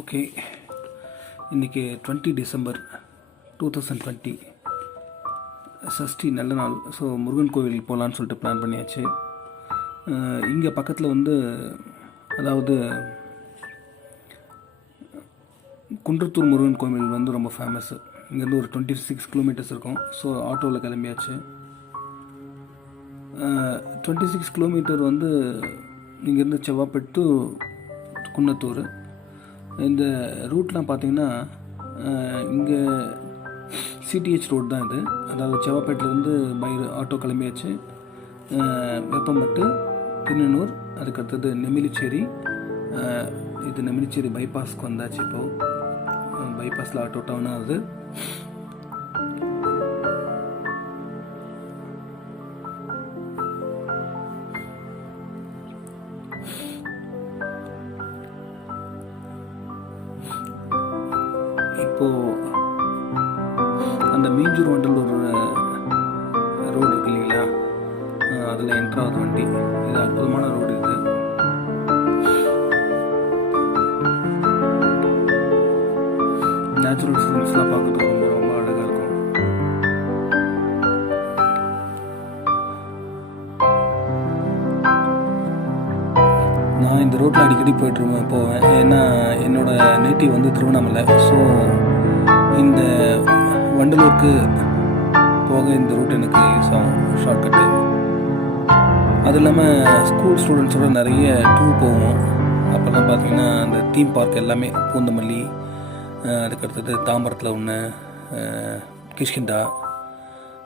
Okay. இன்றைக்கி twenty December two thousand twenty. Sashti நல்ல நாள். ஸோ முருகன் கோவில் போகலான்னு சொல்லிட்டு பிளான் பண்ணியாச்சு. இங்கே பக்கத்தில் வந்து அதாவது குன்றத்தூர் முருகன் கோவில் வந்து ரொம்ப ஃபேமஸ்ஸு இங்கேருந்து ஒரு டுவெண்ட்டி சிக்ஸ் கிலோமீட்டர்ஸ் இருக்கும். ஸோ ஆட்டோவில் கிளம்பியாச்சு. டுவெண்ட்டி சிக்ஸ் கிலோமீட்டர் வந்து இங்கேருந்து செவ்வாப்பேட் டு குன்னத்தூர். இந்த ரூட்லாம் பார்த்தீங்கன்னா இங்கே சிடிஹெச் ரோடு தான் இது. அதாவது செவ்வாப்பேட்டிலேருந்து பை ஆட்டோ கிளம்பியாச்சு. அஹ், வெப்பம்பட்டு திண்ணனூர் அதுக்கடுத்தது நெமிலிச்சேரி. இது நெமிலிச்சேரி பைபாஸ்க்கு வந்தாச்சு இப்போது பைபாஸில் ஆட்டோ டவுன் ஆகுது. அதில் என்ட்ராவது வண்டி. இது அற்புதமான ரோடு இது. நேச்சுரல் ஃபிலிம்ஸ்லாம் பார்க்கறதுக்கு ரொம்ப ரொம்ப அழகாக இருக்கும். நான் இந்த ரோட்டில் அடிக்கடி போயிட்டு போவேன். ஏன்னா என்னோட நேட்டிவ் வந்து திருவண்ணாமலை. ஸோ இந்த வண்டலூருக்கு போக இந்த ரூட் எனக்கு யூஸ் ஆகும் ஷார்ட்கட்டு அது இல்லாமல் ஸ்கூல் ஸ்டூடெண்ட்ஸோட நிறைய டூர் போவோம். அப்போல்லாம் பார்த்தீங்கன்னா அந்த தீம் பார்க் எல்லாமே பூந்தமல்லி அதுக்கடுத்தது தாம்பரத்தில் ஒன்று கிஷ்கிந்தா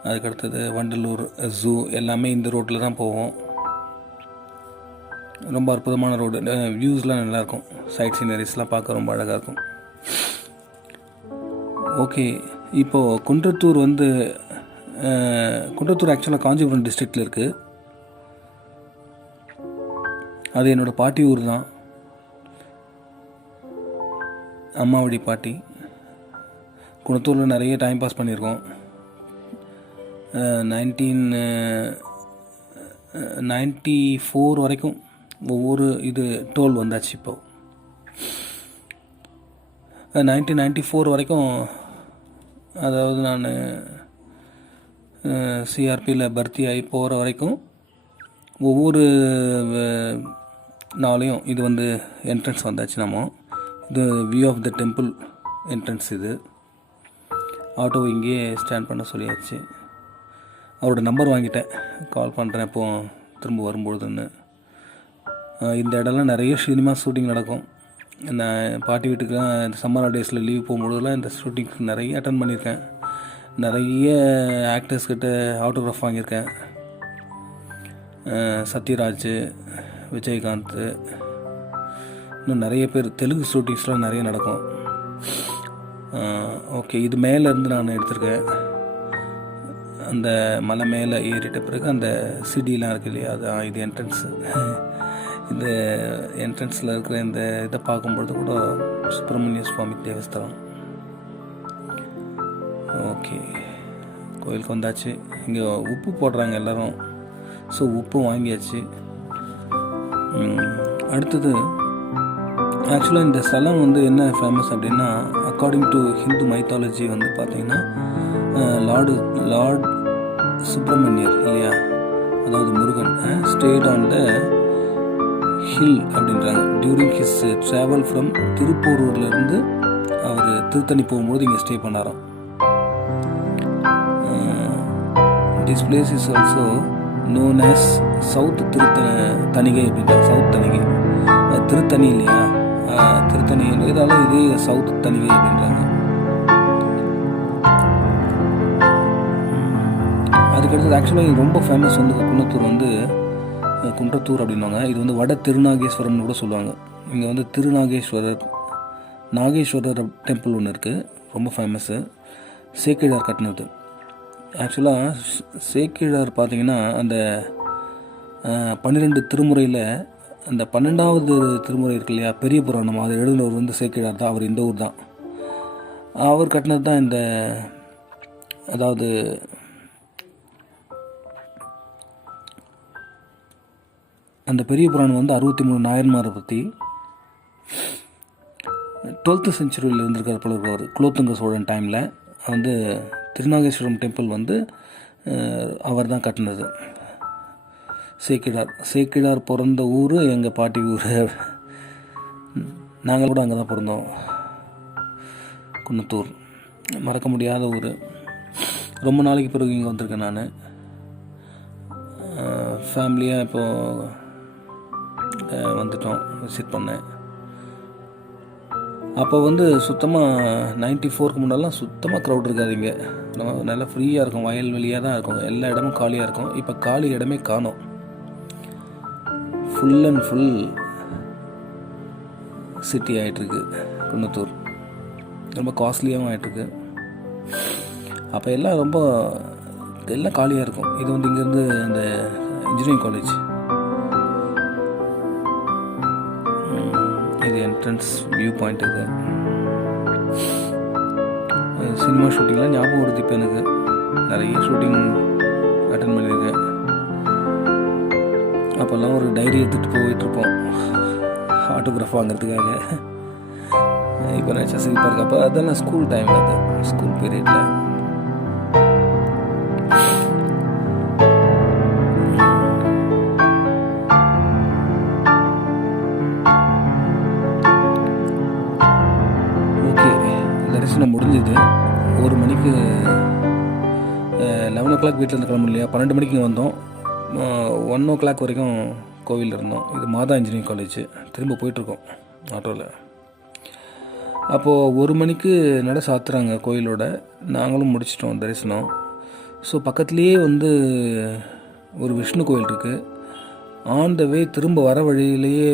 அதுக்கடுத்தது வண்டலூர் ஜூ எல்லாமே இந்த ரோட்டில் தான் போவோம். ரொம்ப அற்புதமான ரோடு வியூஸ்லாம் நல்லாயிருக்கும் சைட் சீனரிஸ்லாம் பார்க்க ரொம்ப அழகாக இருக்கும். ஓகே இப்போது குன்றத்தூர் வந்து குன்றத்தூர் ஆக்சுவலாக காஞ்சிபுரம் டிஸ்ட்ரிக்டில் இருக்குது அது என்னோடய பாட்டி ஊர் தான். அம்மாவடி பாட்டி. குணத்தூரில் நிறைய டைம் பாஸ் பண்ணியிருக்கோம். நைன்டீன் நைன்டி ஃபோர் வரைக்கும் ஒவ்வொரு இது டோல் வந்தாச்சு இப்போது நைன்டீன் நைன்டி ஃபோர் வரைக்கும் அதாவது நான் சிஆர்பியில் பர்த்தி ஆகி போகிற வரைக்கும் ஒவ்வொரு நாளையும் இது வந்து என்ட்ரன்ஸ் வந்தாச்சு நம்ம. இது view of the temple entrance இது. ஆட்டோ இங்கேயே ஸ்டாண்ட் பண்ண சொல்லியாச்சு. அவரோட நம்பர் வாங்கிட்டேன். கால் பண்ணுறேன் இப்போ திரும்ப வரும்பொழுதுன்னு. இந்த இடம்லாம் நிறைய சினிமா ஷூட்டிங் நடக்கும். நான் பாட்டி வீட்டுக்குலாம் இந்த சம்மர் ஹாலிடேஸில் லீவ் போகும்பொழுதுலாம் இந்த ஷூட்டிங்க்கு நிறைய அட்டன் பண்ணியிருக்கேன். நிறைய ஆக்டர்ஸ்கிட்ட ஆட்டோகிராஃப் வாங்கியிருக்கேன். சத்யராஜ் விஜயகாந்த் இன்னும் நிறைய பேர் தெலுங்கு ஷூட்டிங்ஸ்லாம் நிறைய நடக்கும். ஓகே இது மேலேருந்து நான் எடுத்திருக்கேன். அந்த மலை மேலே ஏறிட்ட பிறகு அந்த சிடிலாம் இருக்கு இல்லையா அது இது என்ட்ரன்ஸ் இந்த என்ட்ரன்ஸில் இருக்கிற இந்த இதை பார்க்கும்பொழுது கூட சுப்பிரமணிய சுவாமி தேவஸ்தலம். ஓகே கோயிலுக்கு வந்தாச்சு. இங்கே உப்பு போடுறாங்க எல்லோரும். ஸோ உப்பு வாங்கியாச்சு. அடுத்தது ஆக்சுவலாக இந்த ஸ்தலம் வந்து என்ன ஃபேமஸ் அப்படின்னா அக்கார்டிங் டு ஹிந்து மைத்தாலஜி வந்து பார்த்தீங்கன்னா லார்டு லார்ட் சுப்பிரமணியர் இல்லையா? அதாவது Murugan stayed on the hill அப்படின்றாங்க. டியூரிங் ஹிஸ் ட்ராவல் ஃப்ரம் திருப்பூரூர்லேருந்து அவர் திருத்தணி போகும்போது இங்கே ஸ்டே பண்ணாராம். This place is also known as south Tiruttanigai அப்படின்னா சவுத் தணிகை திருத்தணி இல்லையா? திருத்தணி இதால இது சவுத் தணிகை அப்படின்றாங்க. அதுக்கடுத்தது ஆக்சுவலாக ரொம்ப ஃபேமஸ் வந்து குன்னத்தூர் வந்து குன்றத்தூர் அப்படின்வாங்க இது வந்து வட திருநாகேஸ்வரம்னு கூட சொல்லுவாங்க. இங்கே வந்து திருநாகேஸ்வரர் நாகேஸ்வரர் டெம்பிள் ஒன்று இருக்குது ரொம்ப ஃபேமஸ்ஸு சேக்கிழார் கட்டினது. ஆக்சுவலாக சேக்கிழார் பார்த்தீங்கன்னா அந்த பன்னிரெண்டு திருமுறையில் அந்த பன்னெண்டாவது திருமுறை இருக்கு இல்லையா பெரிய புராணம் அதை எழுதினவர் வந்து சேக்கிழார் தான் அவர் இந்த ஊர் தான். அவர் கட்டினது தான் இந்த அதாவது அந்த பெரிய புராணம் வந்து அறுபத்தி மூணு நாயன்மாரை பற்றி டுவெல்த்து செஞ்சுரியில் இருந்திருக்கார் போல அவர் குலோத்துங்க சோழன் டைமில் வந்து திருநாகேஸ்வரம் டெம்பிள் வந்து அவர் தான் கட்டினது. சேக்கிடார் சேக்கிடார் பிறந்த ஊர் எங்கள் பாட்டி ஊர். நாங்கள் கூட அங்கே தான் பிறந்தோம். குன்னத்தூர். மறக்க முடியாத ஊர். ரொம்ப நாளைக்கு பிறகு இங்கே வந்திருக்கேன் நான். ஃபேமிலியாக இப்போது வந்துட்டோம் விசிட் பண்ணேன். அப்போ வந்து சுத்தமாக நைன்ட்டி ஃபோருக்கு முன்னெல்லாம் சுத்தமாக க்ரௌட் இங்கே நம்ம நல்லா ஃப்ரீயாக இருக்கும். வயல்வெளியாக தான் இருக்கும். எல்லா இடமும் காலியாக இருக்கும். இப்போ காலி இடமே காணும். ஃபுல் அண்ட் ஃபுல் சிட்டி ஆகிட்டுருக்கு குன்னத்தூர். ரொம்ப காஸ்ட்லியாகவும் ஆகிட்டுருக்கு அப்போ எல்லாம் ரொம்ப எல்லாம் காலியாக இருக்கும். இது வந்து இங்கேருந்து இந்த இன்ஜினியரிங் காலேஜ் இது என்ட்ரன்ஸ் வியூ பாயிண்ட் இது சினிமா ஷூட்டிங்லாம் ஞாபகம் வருது இப்போ எனக்கு. நிறைய ஷூட்டிங் அட்டன் பண்ணியிருக்கேன் அப்போல்லாம் ஒரு டைரி எடுத்துகிட்டு போயிட்டுருப்போம் ஆட்டோகிராஃப் வாங்குறதுக்காக. இப்போ நினச்சா சிரிப்பாக இருக்கு அப்போ அதெல்லாம் ஸ்கூல் டைம் அது. ஸ்கூல் பீரியடில் கிளாக் வீட்டில் இருந்து இல்லையா? பன்னெண்டு மணிக்கு வந்தோம். ஒன் ஓ கிளாக் வரைக்கும் கோவிலில் இருந்தோம். இது மாதா இன்ஜினியரிங் காலேஜ் திரும்ப போயிட்டுருக்கோம் ஆட்டோவில் அப்போது ஒரு மணிக்கு நட சாத்துறாங்க கோயிலோட. நாங்களும் முடிச்சிட்டோம் தரிசனம். ஸோ பக்கத்துலேயே வந்து ஒரு விஷ்ணு கோயில் இருக்குது ஆன் த வே திரும்ப வர வழியிலேயே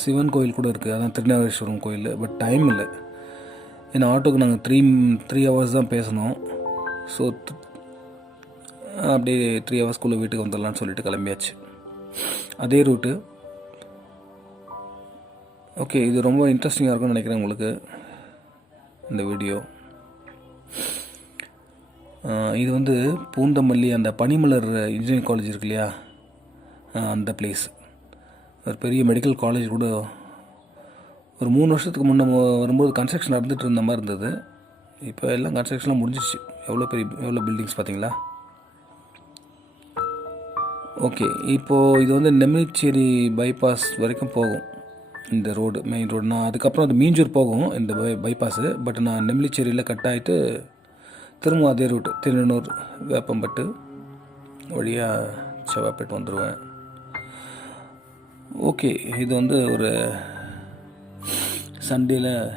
சிவன் கோயில் கூட இருக்குது அதான் திருநாகேஸ்வரம் கோயில். பட் டைம் இல்லை. ஏன்னா ஆட்டோக்கு நாங்கள் த்ரீ த்ரீ ஹவர்ஸ் தான் பேசணும். ஸோ அப்படியே த்ரீ ஹவர்ஸ்க்குள்ளே வீட்டுக்கு வந்துடலான்னு சொல்லிட்டு கிளம்பியாச்சு. அதே ரூட்டு ஓகே இது ரொம்ப இன்ட்ரெஸ்டிங்காக இருக்கும்னு நினைக்கிறேன் உங்களுக்கு இந்த வீடியோ இது வந்து பூந்தமல்லி அந்த பனிமலர் இன்ஜினியரிங் காலேஜ் இருக்கு இல்லையா? அந்த பிளேஸ் ஒரு பெரிய மெடிக்கல் காலேஜ் கூட ஒரு மூணு வருஷத்துக்கு முன்னே வரும்போது கன்ஸ்ட்ரக்ஷன் நடந்துகிட்டு இருந்த மாதிரி இருந்தது. இப்போ எல்லாம் கன்ஸ்ட்ரக்ஷன்லாம் முடிஞ்சிச்சு எவ்வளோ பெரிய எவ்வளோ பில்டிங்ஸ் பார்த்தீங்களா? ஓகே இப்போது இது வந்து நெமிச்சேரி பைபாஸ் வரைக்கும் போகும். இந்த ரோடு மெயின் ரோடு நான் அதுக்கப்புறம் அது மீஞ்சூர் போகும் இந்த பை பைபாஸு பட் நான் நெம்மிச்சேரியில் கட் ஆகிட்டு திரும்ப அதே ரூட்டு திருநூர் வேப்பம்பட்டு வழியாக செவ்வாப்பேட்டு வந்துடுவேன் ஓகே இது வந்து ஒரு சண்டேல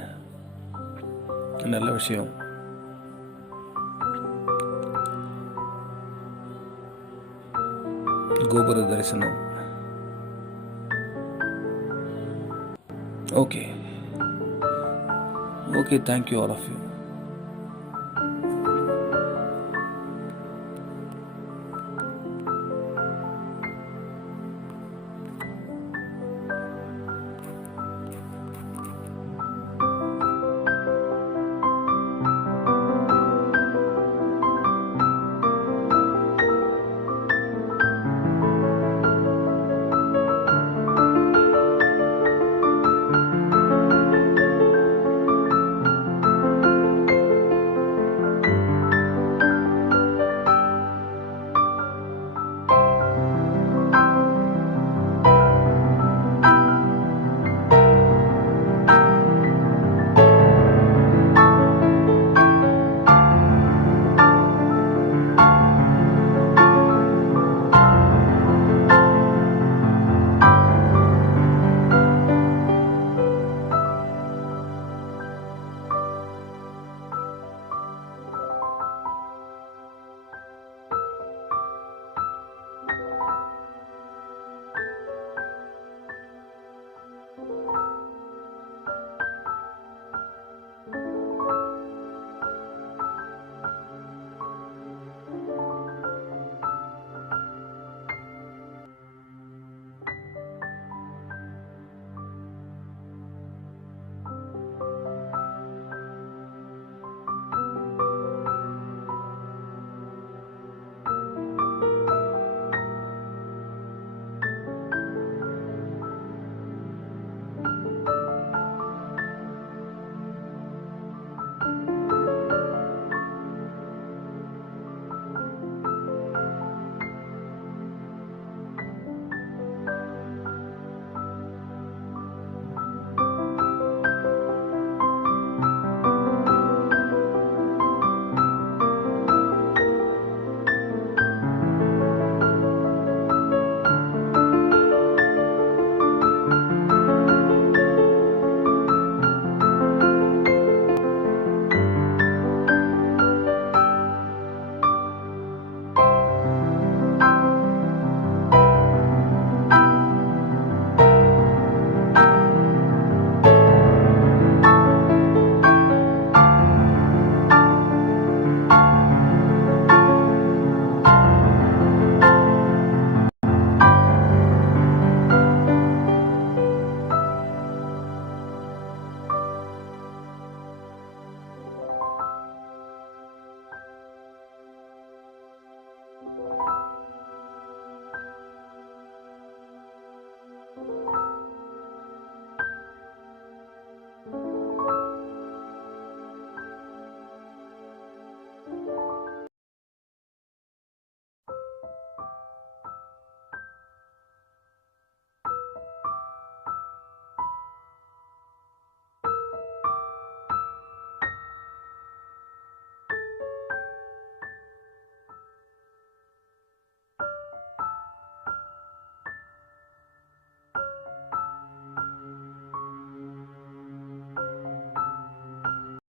நல்ல விஷயம். கோபுர தரிசனம் okay okay thank you all of you